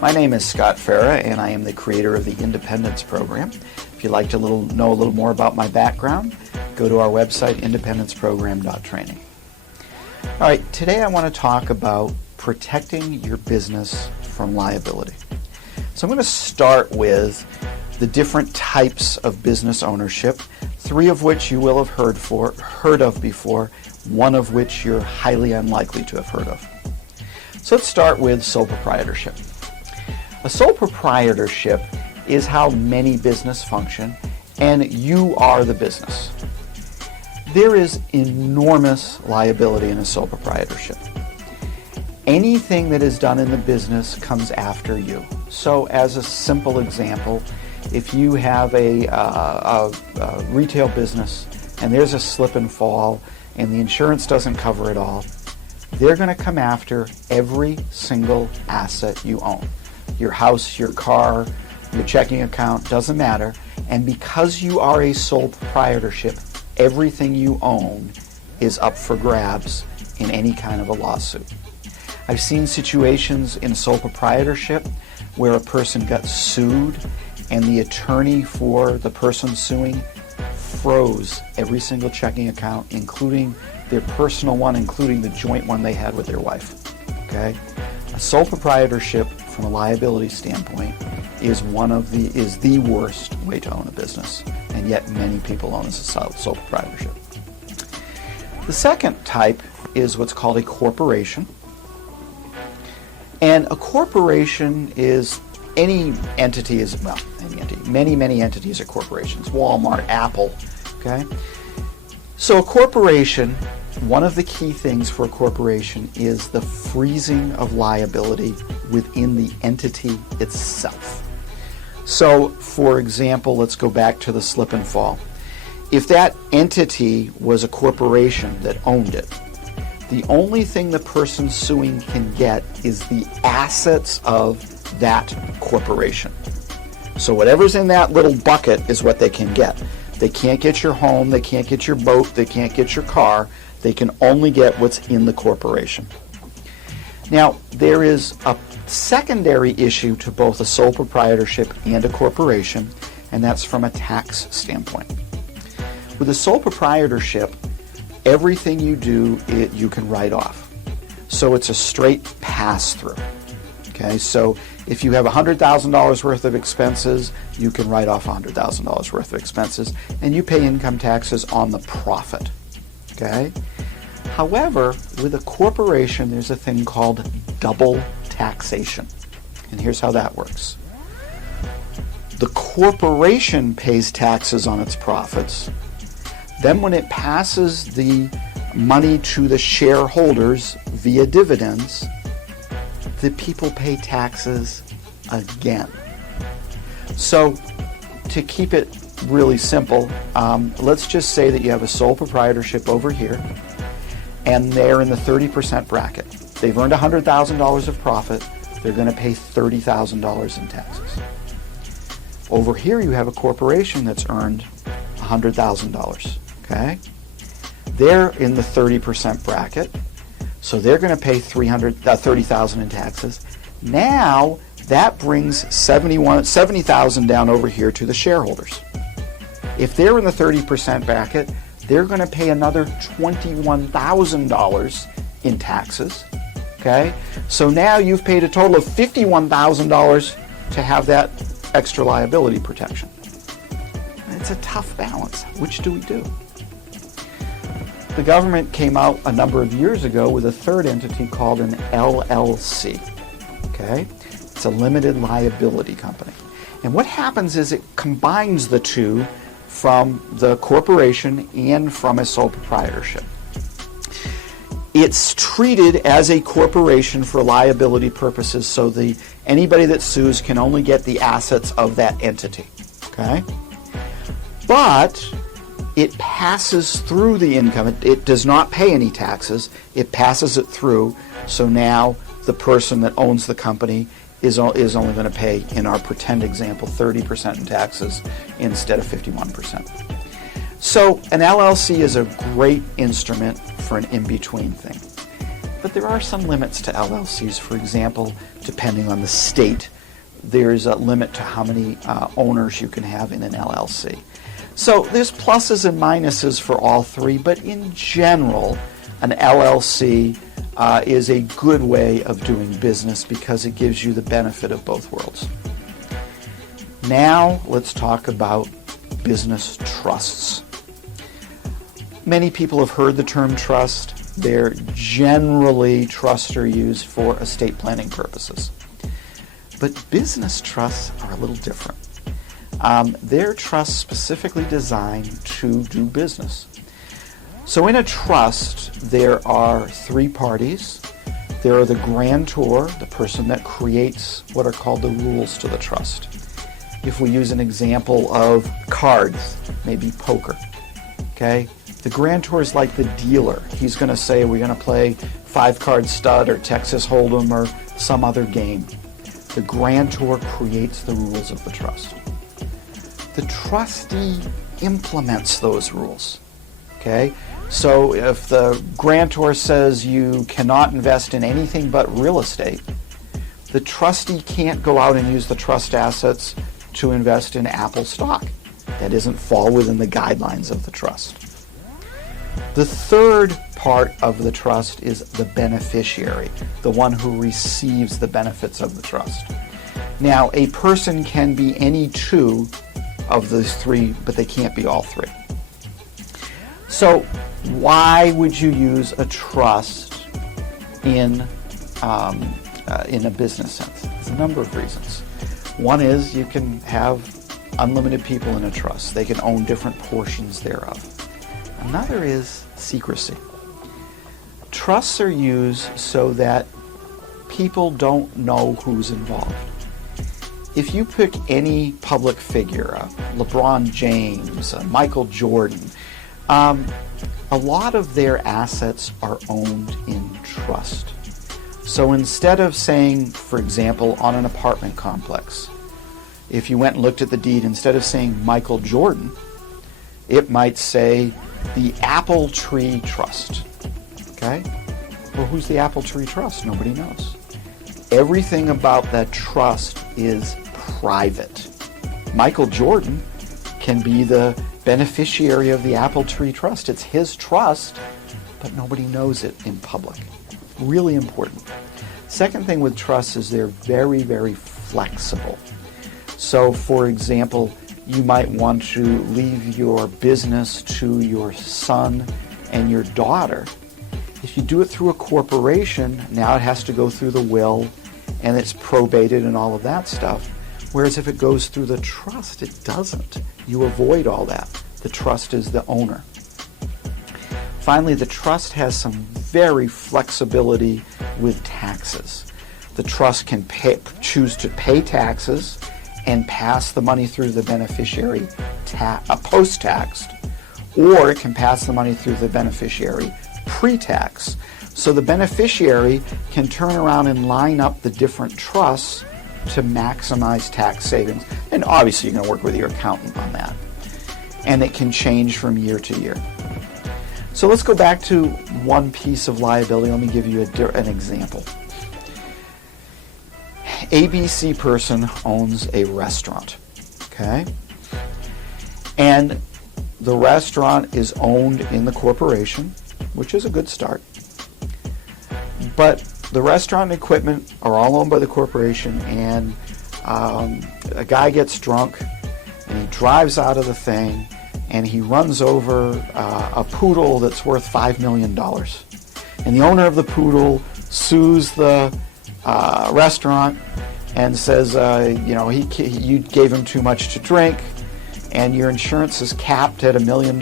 My name is Scott Farah, and I am the creator of the Independence Program. If you'd like to know a little more about my background, go to our website, independenceprogram.training. All right, today I want to talk about protecting your business from liability. So I'm going to start with the different types of business ownership, 3 of which you will have heard of before, 1 of which you're highly unlikely to have heard of. So let's start with sole proprietorship. A sole proprietorship is how many businesses function, and you are the business. There is enormous liability in a sole proprietorship. Anything that is done in the business comes after you. So as a simple example, if you have a retail business and there's a slip and fall and the insurance doesn't cover it all, they're going to come after every single asset you own. Your house, your car, your checking account, doesn't matter. And because you are a sole proprietorship, everything you own is up for grabs in any kind of a lawsuit. I've seen situations in sole proprietorship where a person got sued and the attorney for the person suing froze every single checking account, including their personal one, including the joint one they had with their wife. Okay? A sole proprietorship from a liability standpoint is the worst way to own a business, and yet many people own as a sole proprietorship. The second type is what's called a corporation. And a corporation is many entities are corporations, Walmart, Apple, okay? So a corporation, one of the key things for a corporation is the freezing of liability within the entity itself. So, for example, let's go back to the slip and fall. If that entity was a corporation that owned it, the only thing the person suing can get is the assets of that corporation. So whatever's in that little bucket is what they can get. They can't get your home, they can't get your boat, they can't get your car. They can only get what's in the corporation. Now, there is a secondary issue to both a sole proprietorship and a corporation, and that's from a tax standpoint. With a sole proprietorship, everything you do, you can write off. So it's a straight pass-through. Okay, so if you have $100,000 worth of expenses, you can write off $100,000 worth of expenses, and you pay income taxes on the profit. Okay? However, with a corporation, there's a thing called double taxation. And here's how that works. The corporation pays taxes on its profits. Then when it passes the money to the shareholders via dividends, the people pay taxes again. So to keep it really simple, let's just say that you have a sole proprietorship over here and they're in the 30% bracket. They've earned $100,000 of profit. They're going to pay $30,000 in taxes. Over here you have a corporation that's earned $100,000. Okay? They're in the 30% bracket, so they're going to pay $30,000 in taxes. Now that brings $70,000 down over here to the shareholders. If they're in the 30% bracket, they're going to pay another $21,000 in taxes. Okay? So now you've paid a total of $51,000 to have that extra liability protection. It's a tough balance. Which do we do? The government came out a number of years ago with a third entity called an LLC. Okay? It's a limited liability company. And what happens is it combines the two from the corporation and from a sole proprietorship. It's treated as a corporation for liability purposes, so anybody that sues can only get the assets of that entity. Okay? But it passes through the income. It does not pay any taxes. It passes it through, so now the person that owns the company is only going to pay, in our pretend example, 30% in taxes instead of 51%. So an LLC is a great instrument for an in-between thing. But there are some limits to LLCs. For example, depending on the state, there's a limit to how many owners you can have in an LLC. So there's pluses and minuses for all three, but in general, an LLC is a good way of doing business because it gives you the benefit of both worlds. Now let's talk about business trusts. Many people have heard the term trust. They're generally trusts are used for estate planning purposes. But business trusts are a little different. They're trusts specifically designed to do business. So in a trust, there are three parties. There are the grantor, the person that creates what are called the rules to the trust. If we use an example of cards, maybe poker, okay? The grantor is like the dealer. He's going to say, we're going to play 5-card stud or Texas Hold'em or some other game. The grantor creates the rules of the trust. The trustee implements those rules, okay? So if the grantor says you cannot invest in anything but real estate, the trustee can't go out and use the trust assets to invest in Apple stock. That doesn't fall within the guidelines of the trust. The third part of the trust is the beneficiary, the one who receives the benefits of the trust. Now, a person can be any two of those three, but they can't be all three. So why would you use a trust in a business sense? There's a number of reasons. One is you can have unlimited people in a trust. They can own different portions thereof. Another is secrecy. Trusts are used so that people don't know who's involved. If you pick any public figure, LeBron James, Michael Jordan, a lot of their assets are owned in trust. So instead of saying, for example, on an apartment complex, if you went and looked at the deed, instead of saying Michael Jordan, it might say the Apple Tree Trust. Okay? Well, who's the Apple Tree Trust? Nobody knows. Everything about that trust is private. Michael Jordan can be the beneficiary of the Apple Tree Trust. It's his trust, but nobody knows it in public. Really important. Second thing with trusts is they're very, very flexible. So, for example, you might want to leave your business to your son and your daughter. If you do it through a corporation, now it has to go through the will, and it's probated and all of that stuff. Whereas if it goes through the trust, it doesn't. You avoid all that. The trust is the owner. Finally, the trust has some very flexibility with taxes. The trust can choose to pay taxes and pass the money through the beneficiary post-taxed, or it can pass the money through the beneficiary pre-tax. So the beneficiary can turn around and line up the different trusts to maximize tax savings. And obviously you're going to work with your accountant on that. And it can change from year to year. So let's go back to one piece of liability. Let me give you an example. ABC person owns a restaurant, okay? And the restaurant is owned in the corporation, which is a good start. But the restaurant and equipment are all owned by the corporation, and a guy gets drunk and he drives out of the thing and he runs over a poodle that's worth $5 million. And the owner of the poodle sues the restaurant and says, you gave him too much to drink and your insurance is capped at $1 million.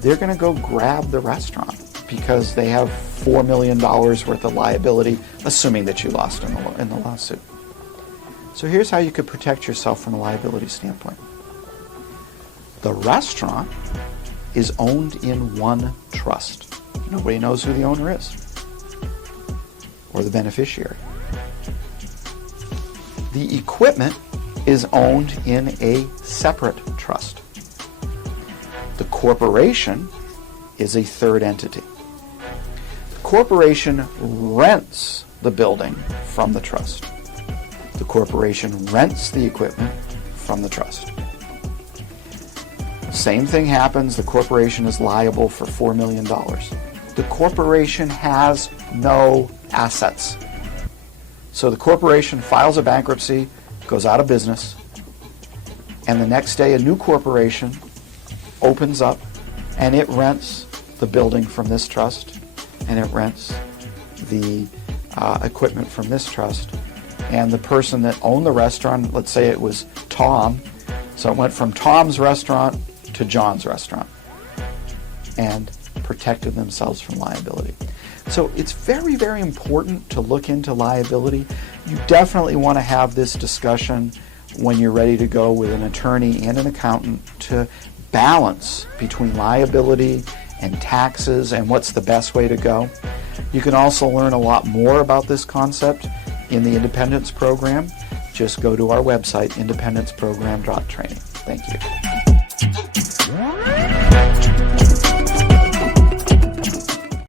They're going to go grab the restaurant because they have $4 million worth of liability, assuming that you lost in the lawsuit. So here's how you could protect yourself from a liability standpoint. The restaurant is owned in one trust. Nobody knows who the owner is or the beneficiary. The equipment is owned in a separate trust. The corporation is a third entity. The corporation rents the building from the trust. The corporation rents the equipment from the trust. Same thing happens. The corporation is liable for $4 million. The corporation has no assets. So the corporation files a bankruptcy, goes out of business, and the next day a new corporation opens up and it rents the building from this trust, and it rents the equipment from this trust. And the person that owned the restaurant, let's say it was Tom, so it went from Tom's restaurant to John's restaurant and protected themselves from liability. So it's very, very important to look into liability. You definitely want to have this discussion when you're ready to go with an attorney and an accountant to balance between liability and taxes and what's the best way to go. You can also learn a lot more about this concept in the Independence Program. Just go to our website, independenceprogram.training. Thank you.